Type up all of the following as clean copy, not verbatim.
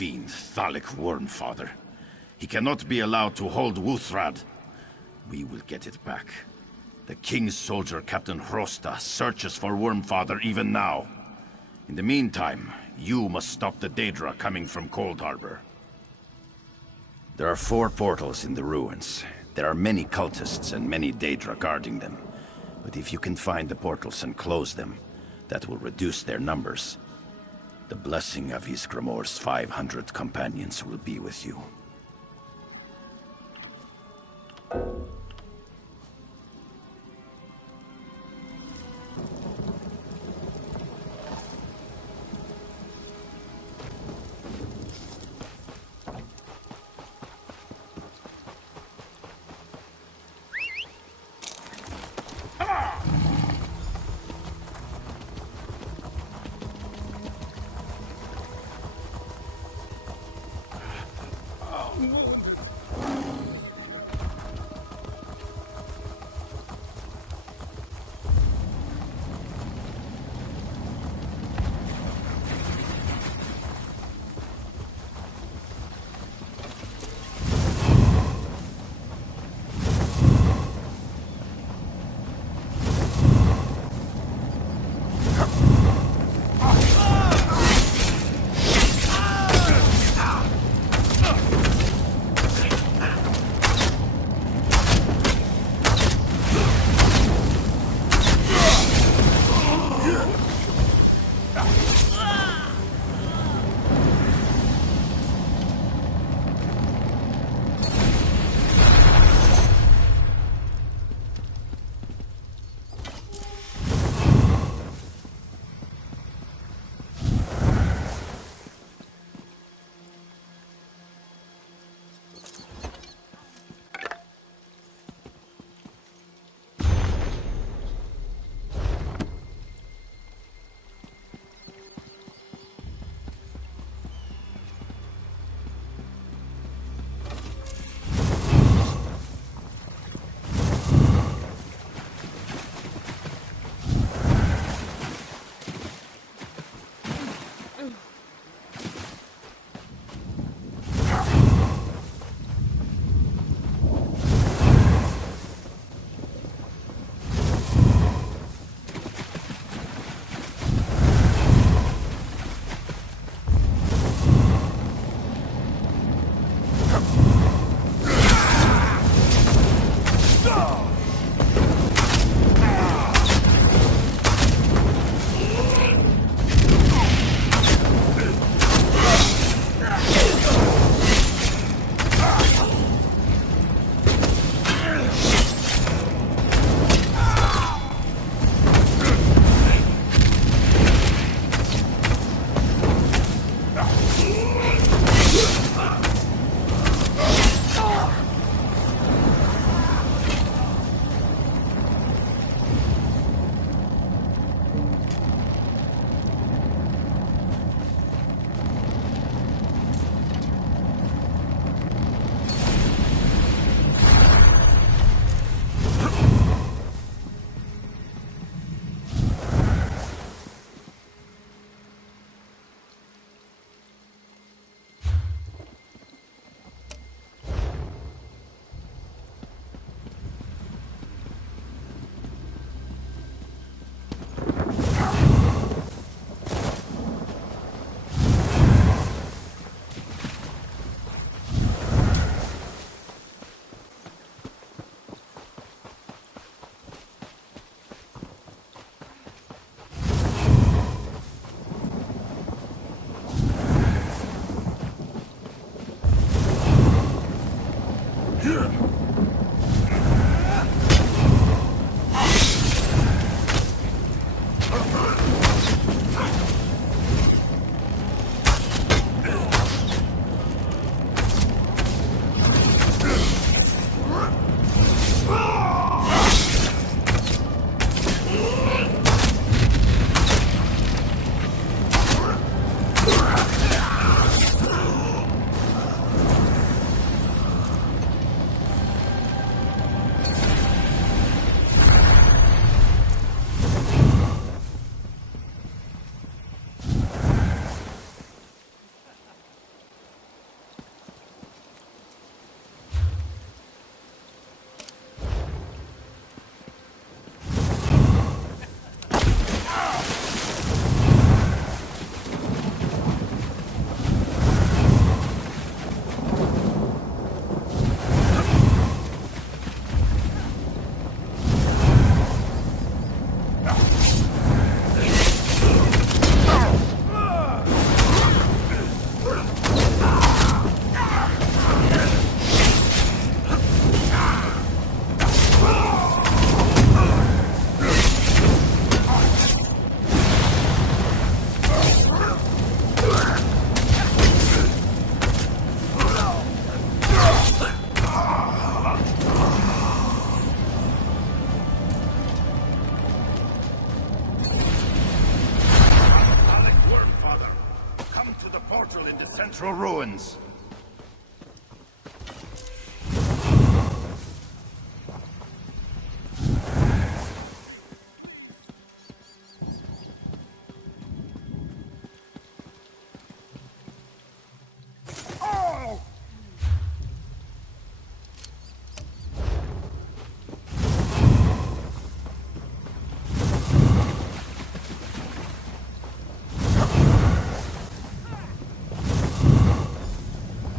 fiend, Thallik Wormfather. He cannot be allowed to hold Wuthrad. We will get it back. The King's soldier, Captain Hrosta, searches for Wormfather even now. In the meantime, you must stop the Daedra coming from Coldharbour. There are 4 portals in the ruins. There are many cultists and many Daedra guarding them. But if you can find the portals and close them, that will reduce their numbers. The blessing of Ysgramor's 500 companions will be with you. ancestral ruins.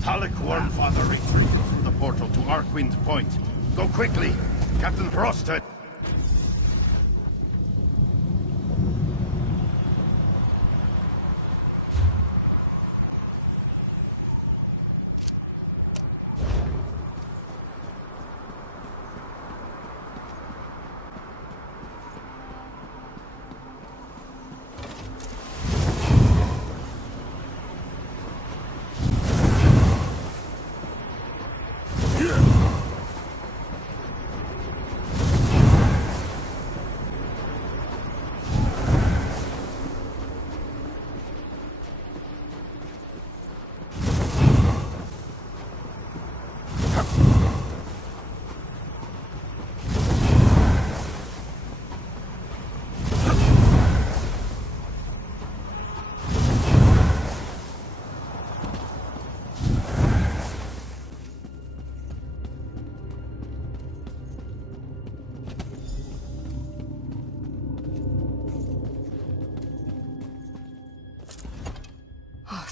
Thallik Wormfather retreated through the portal to Arcwind Point. Go quickly! Captain Hrosta!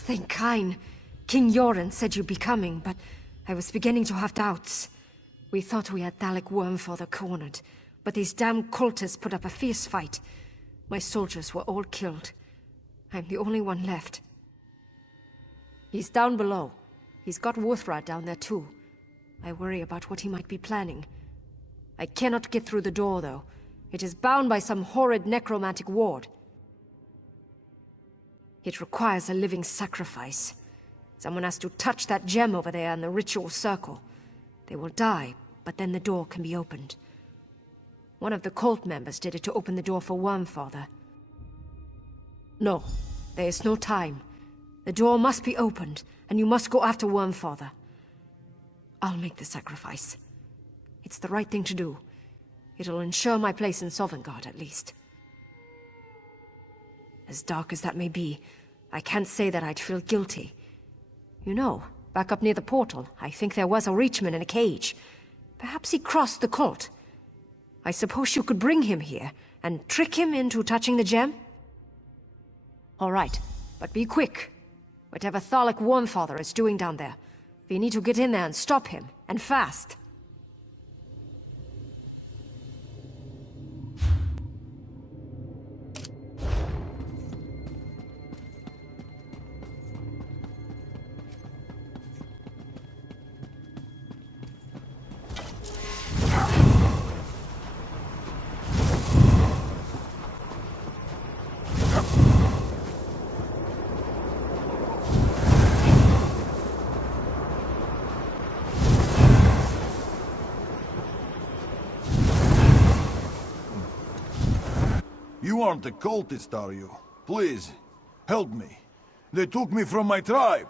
Thank Kine. King Jorunn said you'd be coming, but I was beginning to have doubts. We thought we had Thallik Wormfather cornered, but these damn cultists put up a fierce fight. My soldiers were all killed. I'm the only one left. He's down below. He's got Wuuthrad down there too. I worry about what he might be planning. I cannot get through the door, though. It is bound by some horrid necromantic ward. It requires a living sacrifice. Someone has to touch that gem over there in the ritual circle. They will die, but then the door can be opened. One of the cult members did it to open the door for Wormfather. No, there is no time. The door must be opened, and you must go after Wormfather. I'll make the sacrifice. It's the right thing to do. It'll ensure my place in Sovngarde, at least. As dark as that may be, I can't say that I'd feel guilty. You know, back up near the portal, I think there was a Reachman in a cage. Perhaps he crossed the cult. I suppose you could bring him here, and trick him into touching the gem? All right, but be quick. Whatever Thallik Wormfather is doing down there, we need to get in there and stop him, and fast. You aren't a cultist, are you? Please, help me. They took me from my tribe.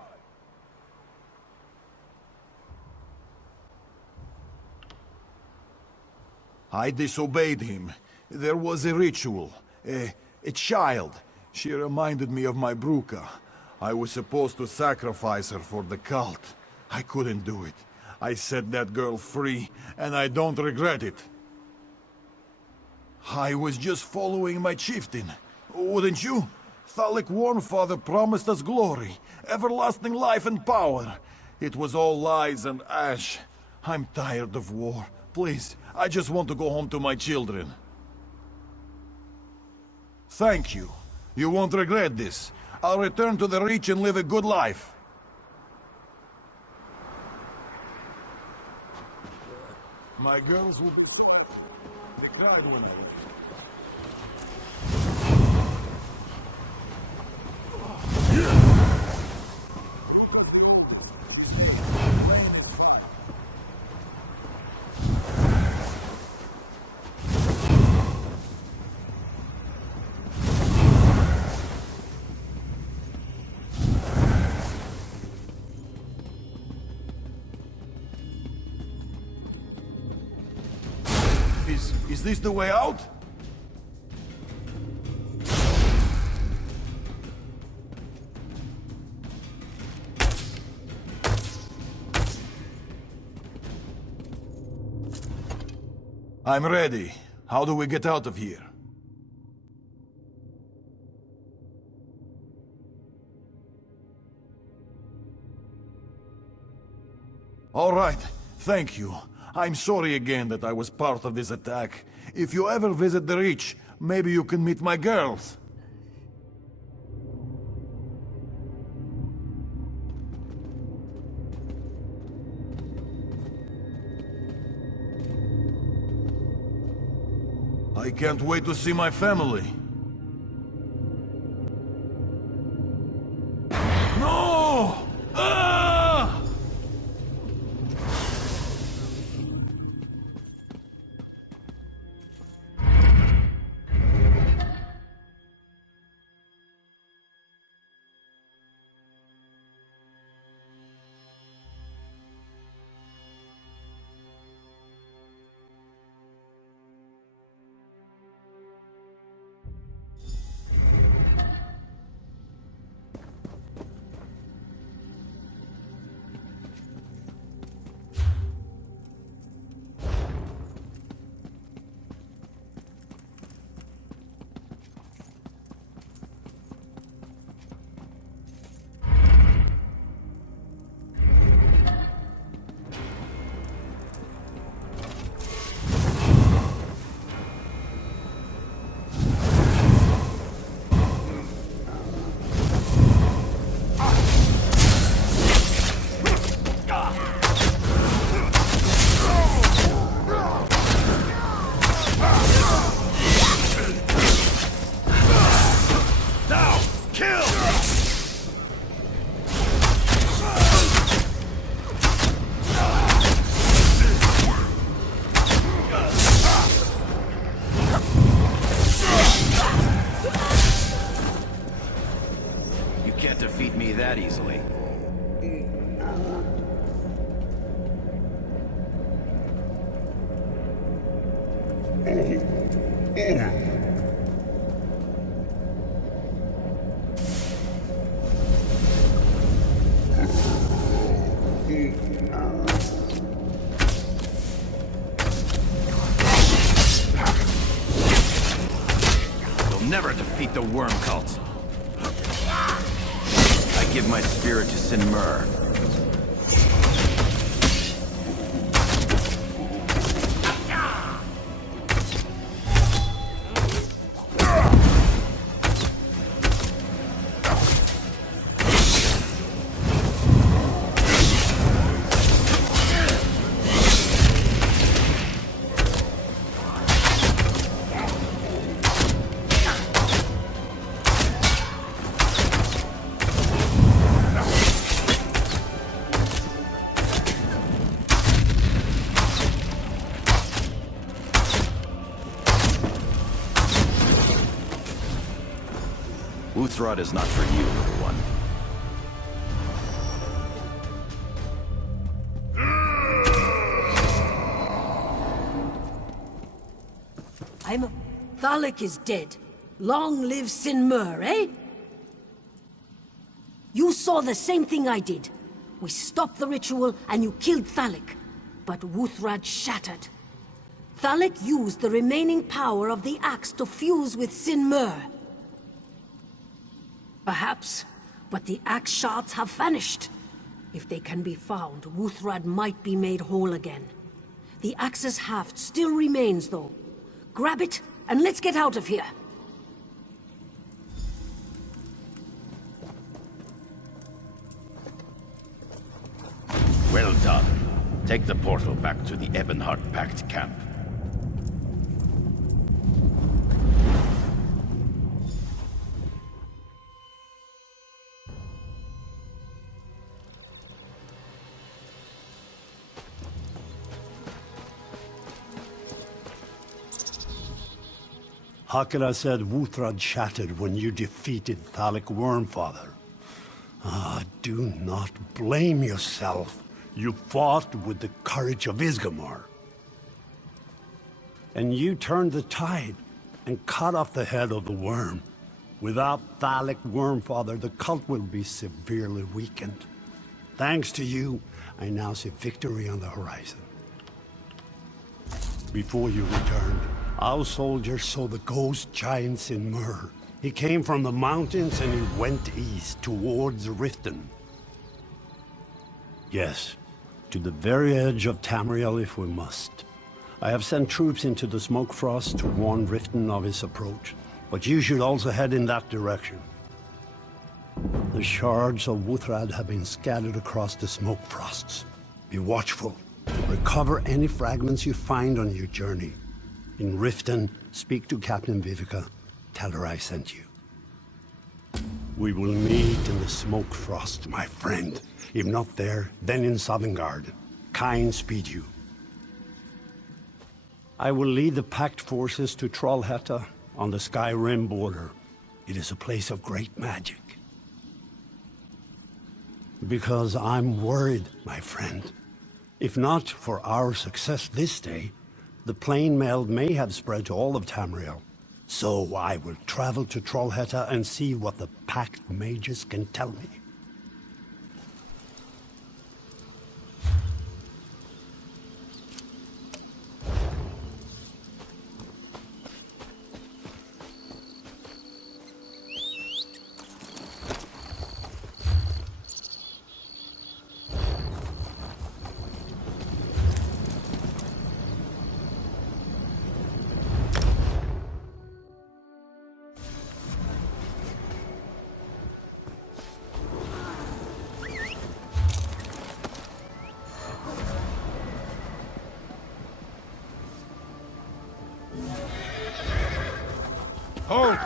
I disobeyed him. There was a ritual. A child. She reminded me of my Bruka. I was supposed to sacrifice her for the cult. I couldn't do it. I set that girl free, and I don't regret it. I was just following my chieftain. Wouldn't you? Thallik Wormfather promised us glory, everlasting life and power. It was all lies and ash. I'm tired of war. Please, I just want to go home to my children. Thank you. You won't regret this. I'll return to the Reach and live a good life. My girls will... They cried when they... Guards, is this the way out? I'm ready. How do we get out of here? All right. Thank you. I'm sorry again that I was part of this attack. If you ever visit the Reach, maybe you can meet my girls. I can't wait to see my family. No! Ah! That easily. You'll never defeat the worm cult. I give my spirit to Sinmur. Uthrod is not for you, little one. Thallik is dead. Long live Sinmur, eh? You saw the same thing I did. We stopped the ritual and you killed Thallik. But Uthrod shattered. Thallik used the remaining power of the axe to fuse with Sinmur. Perhaps, but the axe shards have vanished. If they can be found, Uthrod might be made whole again. The axe's haft still remains, though. Grab it, and let's get out of here. Well done. Take the portal back to the Ebonheart Pact camp. Hakra said Uthrod shattered when you defeated Thallik Wormfather. Do not blame yourself. You fought with the courage of Isgamar. and you turned the tide and cut off the head of the worm. Without Thallik Wormfather, the cult will be severely weakened. Thanks to you, I now see victory on the horizon. Before you returned, our soldiers saw the ghost giant Sinmur. He came from the mountains and he went east towards Riften. Yes, to the very edge of Tamriel if we must. I have sent troops into the Smokefrost to warn Riften of his approach, but you should also head in that direction. The shards of Wuthrad have been scattered across the Smokefrosts. Be watchful. Recover any fragments you find on your journey. In Riften, speak to Captain Viveka. Tell her I sent you. We will meet in the Smokefrost, my friend. If not there, then in Sovngarde. Kind speed you. I will lead the packed forces to Trollhätta on the Skyrim border. It is a place of great magic. Because I'm worried, my friend. If not for our success this day, the plain meld may have spread to all of Tamriel. So I will travel to Trollhätta and see what the packed mages can tell me. Halt!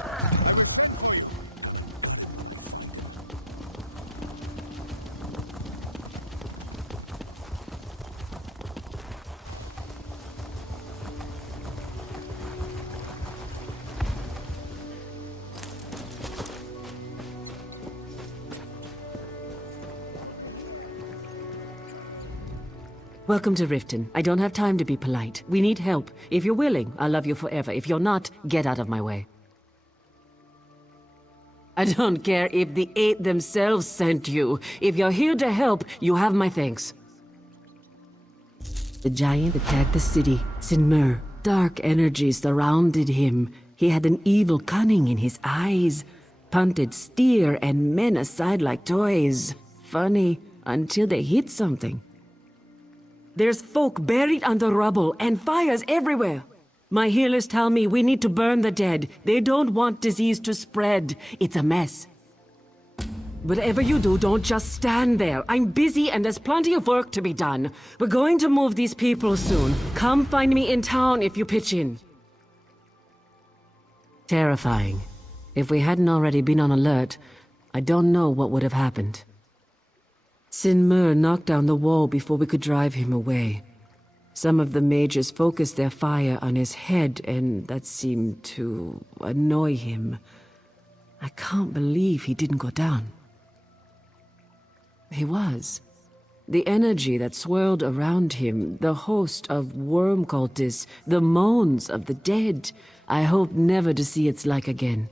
Welcome to Riften. I don't have time to be polite. We need help. If you're willing, I'll love you forever. If you're not, get out of my way. I don't care if the Eight themselves sent you. If you're here to help, you have my thanks. The giant attacked the city. Sinmur. Dark energies surrounded him. He had an evil cunning in his eyes. Punted steer and men aside like toys. Funny, until they hit something. There's folk buried under rubble and fires everywhere. My healers tell me we need to burn the dead. They don't want disease to spread. It's a mess. Whatever you do, don't just stand there. I'm busy and there's plenty of work to be done. We're going to move these people soon. Come find me in town if you pitch in. Terrifying. If we hadn't already been on alert, I don't know what would have happened. Sinmur knocked down the wall before we could drive him away. Some of the mages focused their fire on his head, and that seemed to annoy him. I can't believe he didn't go down. He was. The energy that swirled around him, the host of worm cultists, the moans of the dead. I hope never to see its like again.